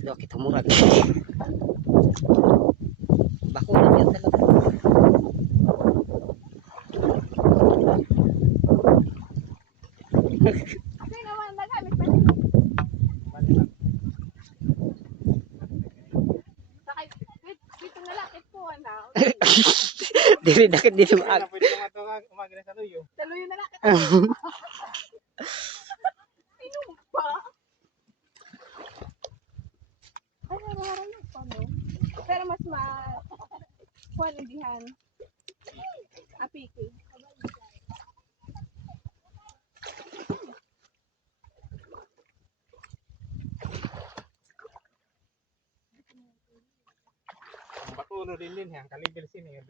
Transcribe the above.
isda kita murag. Bako na yan talaga. Okay naman, nagamit pa rin. Sakay, dito na lang, ito na. Dili dakit dili Pwede maag. na, pwede naman ito umagi na sa luyo. Taluyo na lang. Sino ba? Ay, harang-harang yung pano. Pero mas kuwalindihan. Apiki. Ang batulo din yan, kalibil sini.